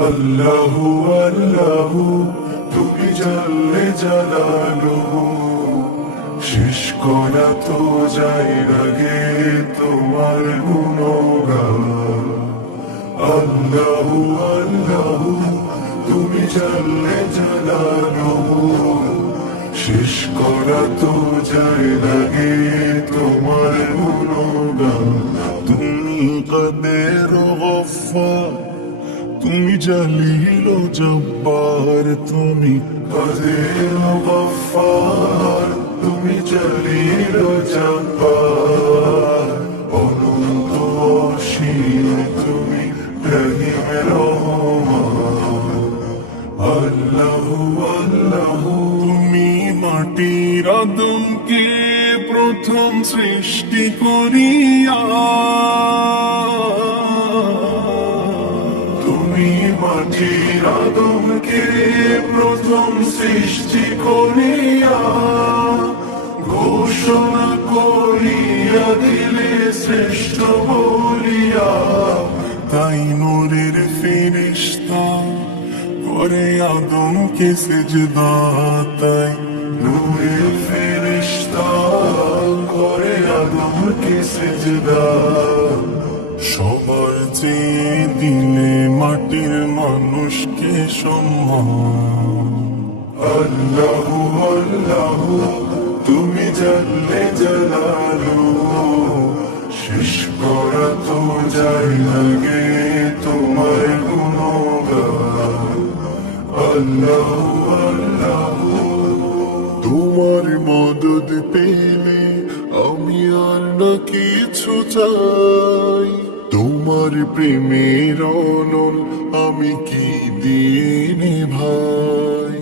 আল্লাহ আল্লাহ তুমি জানলে জানালো শেষ করা তো যাই লাগে তোমার গুণগান আল্লাহ আল্লাহ তুমি জানলে জানালো শেষ করা তো যাই লাগে গফার তুমি জালিল জব্বার তুমি কদের গফার তুমি জালিল জব্বার অনন্ত অসীম, তুমি রহিম আল্লাহ আল্লাহ। মাটির আদমকে প্রথম সৃষ্টি করিয়া। মাটির আদমকে প্রথম সৃষ্টি করিয়া ঘোষণা করিয়া দিলে শ্রেষ্ঠ বলিয়া তাই নূরের ফিরিস্তা করে আদমকে সেজদা, তাই নূরের ফিরিস্তা করে আদমকে সেজদা। সবার চেয়ে দিলে মাটির মানুষকে সম্মান। আল্লাহ আল্লাহ তুমি জানলে জানালো শেষ করা তো যাই লাগে তোমার গুণগান। আল্লাহ আল্লাহ। তোমার মদদ পেলে আমি আর না কিছু চাই। তোমার প্রেমের অনল আমি কি দিয়ে ভাই?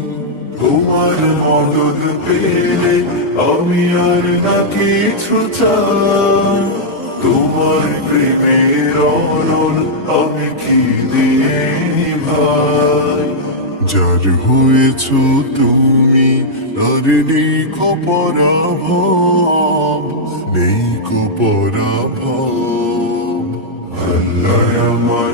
তোমার মদদ পেলে আমি আর না কিছু চাই। তোমার প্রেমের অনল আমি কি দিয়ে ভাই? যার হয়েছ তুমি, আর নেই পরাভব নেই পরাভব। আল্লাহ আমার